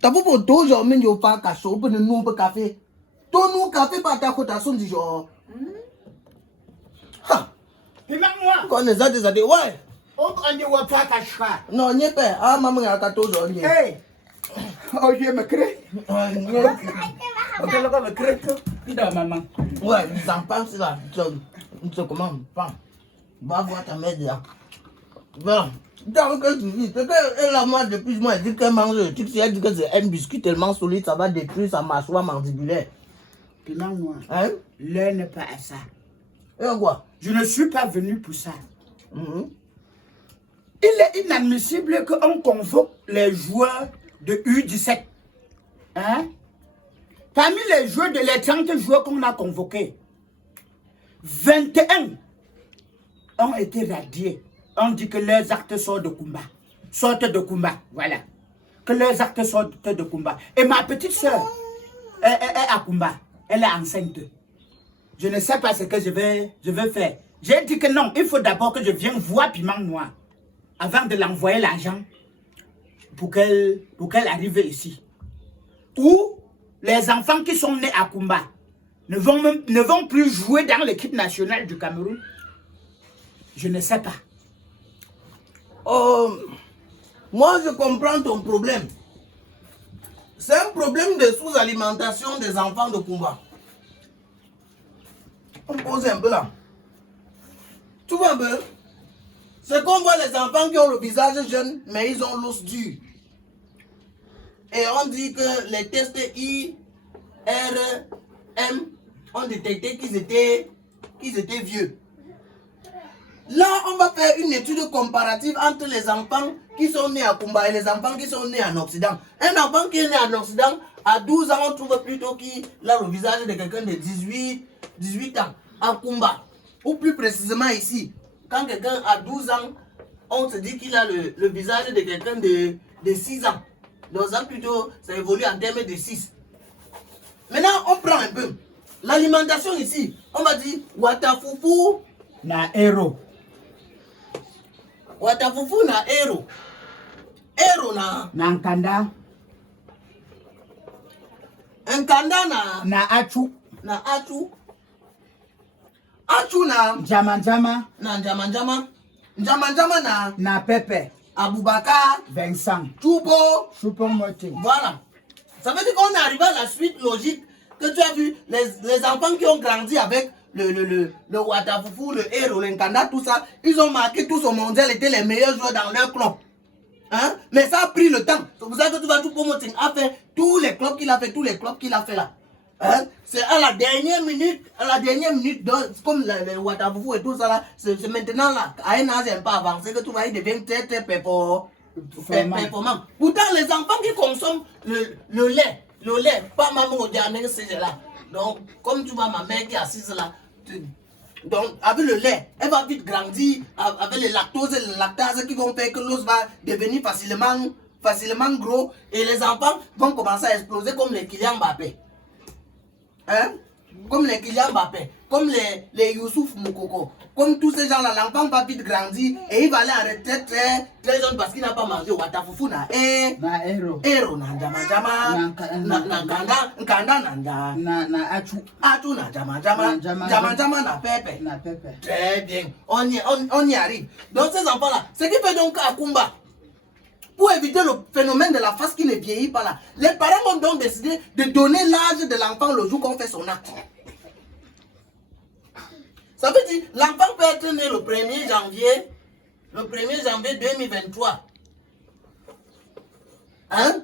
T'as pas pour deux jours, mais il y a pas cachot, pour nous, pour café. Ton nous, café, pas ta cotation du jour. Ha! Et même moi. Quand les autres, ils disent, ouais. On ne voit pas cacher. Non, n'y est pas. Ah, maman, il y a 14 jours. Hey! Oh, je me crée. Ok, là, me crée. Qui dort, maman? Ouais, les enfants, c'est là. Tu comment? Pas. Va voir ta mère là. Voilà. Donc, tu dis, c'est qu'elle a moi depuis moi, elle dit qu'elle mange le truc, si elle dit que c'est un biscuit tellement solide, ça va détruire sa mâchoire mandibulaire. Puis même moi. Hein? L'heure n'est pas à ça. Et quoi? Je ne suis pas venu pour ça. Mhm. Il est inadmissible qu'on convoque les joueurs de U17. Hein? Parmi les joueurs de les 30 joueurs qu'on a convoqués, 21 ont été radiés. On dit que leurs actes sortent de combat. Sortent de combat, voilà. Que leurs actes sortent de combat. Et ma petite soeur est à combat. Elle est enceinte. Je ne sais pas ce que je vais faire. J'ai dit que non, il faut d'abord que je vienne voir Piment Noir avant de l'envoyer l'argent pour qu'elle arrive ici. Ou les enfants qui sont nés à Kumba ne vont plus jouer dans l'équipe nationale du Cameroun. Je ne sais pas. Oh, moi, je comprends ton problème. C'est un problème de sous-alimentation des enfants de combat. On pose un peu là. Tu vois un peu? C'est qu'on voit les enfants qui ont le visage jeune, mais ils ont l'os dur. Et on dit que les tests IRM ont détecté qu'ils étaient vieux. Là, on va faire une étude comparative entre les enfants qui sont nés à Kumba et les enfants qui sont nés en Occident. Un enfant qui est né en Occident, à 12 ans, on trouve plutôt qu'il a le visage de quelqu'un de 18 ans. À Kumba, ou plus précisément ici, quand quelqu'un a 12 ans, on se dit qu'il a le visage de quelqu'un de 6 ans. Donc ça plutôt, ça évolue en termes de 6. Maintenant, on prend un peu. L'alimentation ici, on va dire, Watafufu na héros. Watafufu na héros. Héros na Nkanda. Nkanda na achu. Na achu. Achu na Njama. Na njama. Njama na Pepe. Aboubakar. Vincent. Choupo-Moting. Voilà. Ça veut dire qu'on est arrivé à la suite logique que tu as vu les enfants qui ont grandi avec le Watafufu, le héros, le Nkanda, tout ça, ils ont marqué tous au mondial, étaient les meilleurs joueurs dans leur club. Hein? Mais ça a pris le temps. C'est pour ça que tu vois, Choupo-Moting a fait tous les clubs qu'il a fait, là. Hein? C'est à la dernière minute, comme le Watafufu et tout ça là, c'est maintenant là, à un âge un peu avancé, que tu vois, il devient très performant. Pourtant, les enfants qui consomment le lait, pas maman au dernier, c'est là. Donc, comme tu vois ma mère qui est assise là, donc avec le lait, elle va vite grandir, avec les lactoses et les lactases qui vont faire que l'os va devenir facilement gros et les enfants vont commencer à exploser comme les Kylian Mbappé. Hein? Comme les Kylian Mbappé, comme les Youssouf Moukoko, comme tous ces gens-là, l'enfant va vite grandir et il va aller en retraite très jeune parce qu'il n'a pas mangé Watafufu na héros. Héros na njama. Nkanda na achu. Achu na njama na Pepe. Très bien, on y arrive. Donc ces enfants-là, ce qui fait donc à Kumba, pour éviter le phénomène de la face qui ne vieillit pas là, les parents ont donc décidé de donner l'âge de l'enfant le jour qu'on fait son acte. Ça veut dire, l'enfant peut être né le 1er janvier 2023. Hein?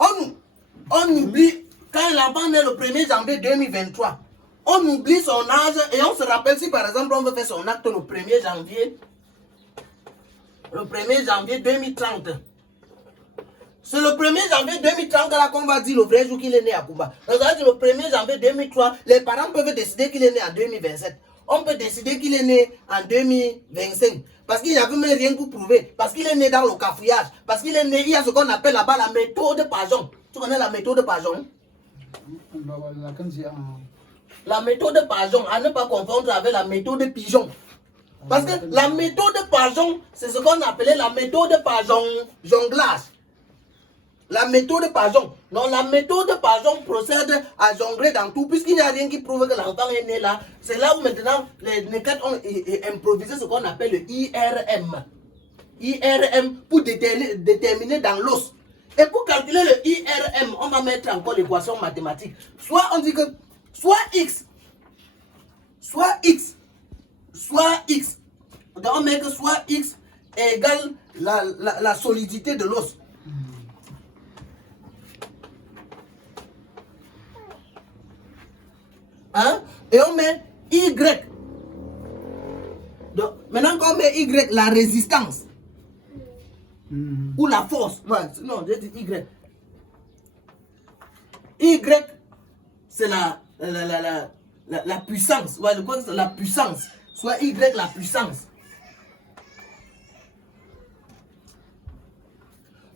On oublie, quand l'enfant est né le 1er janvier 2023, on oublie son âge et on se rappelle si par exemple on veut faire son acte le 1er janvier 2030. C'est le 1er janvier 2030 là qu'on va dire le vrai jour qu'il est né à Kumba. Donc ça veut dire le 1er janvier 2003, les parents peuvent décider qu'il est né en 2027. On peut décider qu'il est né en 2025. Parce qu'il n'y avait même rien pour prouver. Parce qu'il est né dans le cafouillage. Parce qu'il est né, il y a ce qu'on appelle là-bas la méthode Pajon. Tu connais la méthode Pajon? La méthode Pajon, à ne pas confondre avec la méthode Pigeon. Parce que la méthode Pajon, c'est ce qu'on appelait la méthode Pajon jonglage. La méthode Pajon. Non, la méthode Pajon procède à jongler dans tout, puisqu'il n'y a rien qui prouve que l'enfant est né là. C'est là où maintenant les NECAD ont improvisé ce qu'on appelle le IRM. IRM pour déterminer dans l'os. Et pour calculer le IRM, on va mettre encore l'équation mathématique. Soit on dit que soit X, soit X, soit X. Donc on met que soit X égale la solidité de l'os. Hein? Et on met Y. Donc, maintenant qu'on met Y, la résistance. Ou la force. Ouais, non, j'ai dit Y. Y, c'est la puissance. Ouais, je crois que c'est la puissance. Soit Y, la puissance.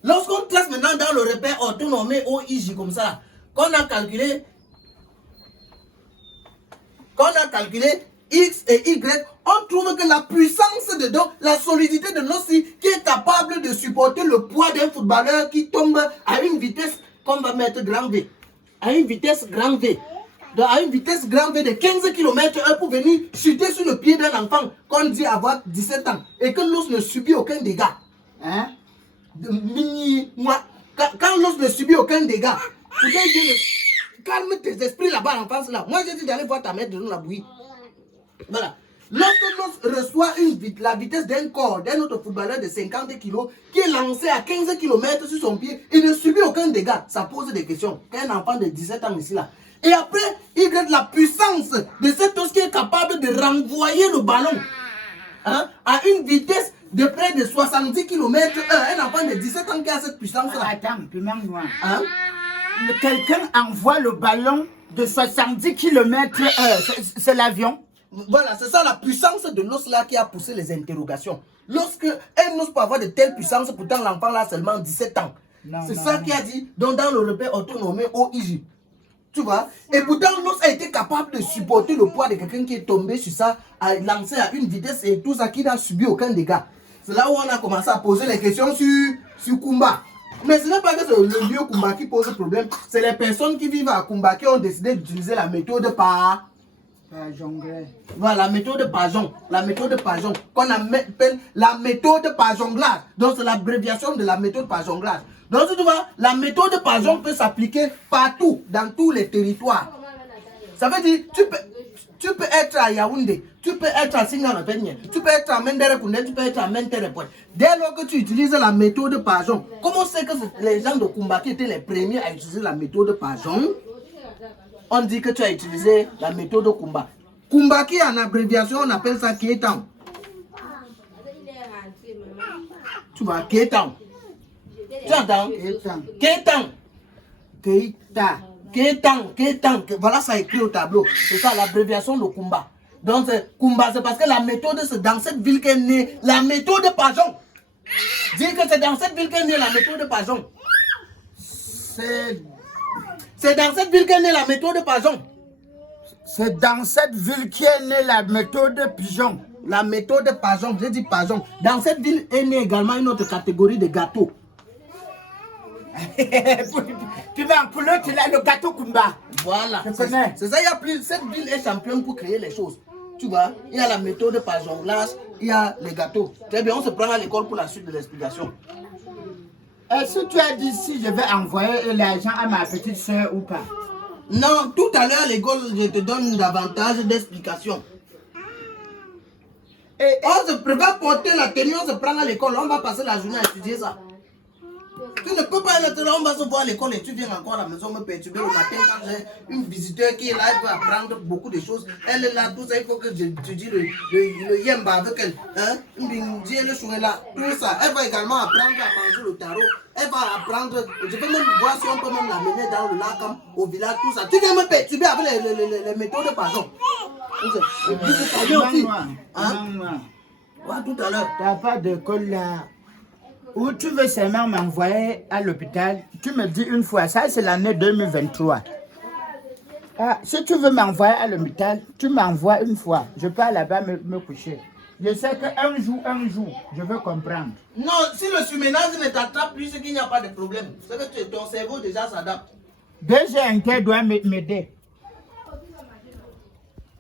Lorsqu'on trace maintenant dans le repère orthonormé OIJ comme ça, qu'on a calculé X et Y, on trouve que la puissance de dos, la solidité de l'os qui est capable de supporter le poids d'un footballeur qui tombe à une vitesse qu'on va mettre grand V. À une vitesse grand V. Donc à une vitesse grand V de 15 km/h pour venir chuter sur le pied d'un enfant qu'on dit avoir 17 ans et que l'os ne subit aucun dégât. Hein? Quand l'os ne subit aucun dégât, calme tes esprits là-bas en France là. Moi j'ai dit d'aller voir ta mère dans la bouillie. Voilà. Lorsque l'os reçoit la vitesse d'un corps d'un autre footballeur de 50 kg qui est lancé à 15 km sur son pied, il ne subit aucun dégât. Ça pose des questions. Qu'un enfant de 17 ans ici là. Et après, la puissance de cet os qui est capable de renvoyer le ballon à une vitesse de près de 70 km/h. Un enfant de 17 ans qui a cette puissance-là. Attends, puis même moi. Quelqu'un envoie le ballon de 70 km/h. C'est l'avion. Voilà, c'est ça la puissance de l'os là qui a poussé les interrogations. Lorsque un os peut avoir de telles puissances, pourtant l'enfant là a seulement 17 ans. C'est ça qui a dit dans le repère orthonormé OIJ. Tu vois? Et pourtant l'os a été capable de supporter le poids de quelqu'un qui est tombé sur ça, a lancé à une vitesse et tout ça, qui n'a subi aucun dégât. C'est là où on a commencé à poser les questions sur Kumba. Mais ce n'est pas que c'est le lieu Kumba qui pose problème, c'est les personnes qui vivent à Kumba qui ont décidé d'utiliser la méthode par jongleur. Voilà, la méthode Pajon. La méthode Pajon, qu'on appelle la méthode par jonglage. Donc c'est l'abréviation de la méthode par jonglage. Donc tu vois, la méthode Pajon peut s'appliquer partout, dans tous les territoires. Ça veut dire, tu peux être à Yaoundé, tu peux être à Singapour, tu peux être à Menderekoundé, tu peux être à Menterepoint. Dès lors que tu utilises la méthode Pajon, comment c'est que les gens de Kumba qui étaient les premiers à utiliser la méthode Pajon? On dit que tu as utilisé la méthode Kumba. Kumba qui en abréviation, on appelle ça Kétan. Tu vois, Kétan. Tu entends? Kétan. Kétan. Voilà, ça écrit au tableau. C'est ça l'abréviation de Kumba. Donc, Kumba, c'est parce que la méthode, c'est dans cette ville qu'est née la méthode Pajon. Dis que c'est dans cette ville qu'est née la méthode Pajon. C'est dans cette ville qu'est née la méthode Pajon. C'est dans cette ville qui est née la méthode Pigeon. La méthode Pajon, j'ai dit Pajon. Dans cette ville est née également une autre catégorie de gâteaux. Tu vas en couleur, tu as le gâteau Kumba. Voilà. C'est ça, il y a plus. Cette ville est championne pour créer les choses. Tu vois, il y a la méthode Pajon glace, il y a les gâteaux. Très bien, on se prend à l'école pour la suite de l'explication. Est-ce que tu as dit si je vais envoyer l'argent à ma petite soeur ou pas? Non, tout à l'heure à l'école, je te donne davantage d'explications. On se prépare porter la tenue, on se prend à l'école, on va passer la journée à étudier ça. Tu ne peux pas être là, on va se voir à l'école et tu viens encore à la maison me perturber le matin quand j'ai une visiteur qui est là, elle peut apprendre beaucoup de choses. Elle est là, tout ça, il faut que je dis le yemba avec elle. Hein? Le chouin là, tout ça. Elle va également apprendre à manger le tarot. Elle va apprendre, je peux même voir si on peut même l'amener dans le lac, au village, tout ça. Tu viens me perturber avec les méthodes Pajon. Tout à l'heure. Tu n'as pas d'école là. Où tu veux seulement m'envoyer à l'hôpital, tu me dis une fois, ça c'est l'année 2023. Si tu veux m'envoyer à l'hôpital, tu m'envoies une fois. Je peux là-bas me coucher. Je sais qu'un jour, je veux comprendre. Non, si le surménage ne t'attrape plus, c'est qu'il n'y a pas de problème. C'est que ton cerveau déjà s'adapte. Déjà, un doit m'aider.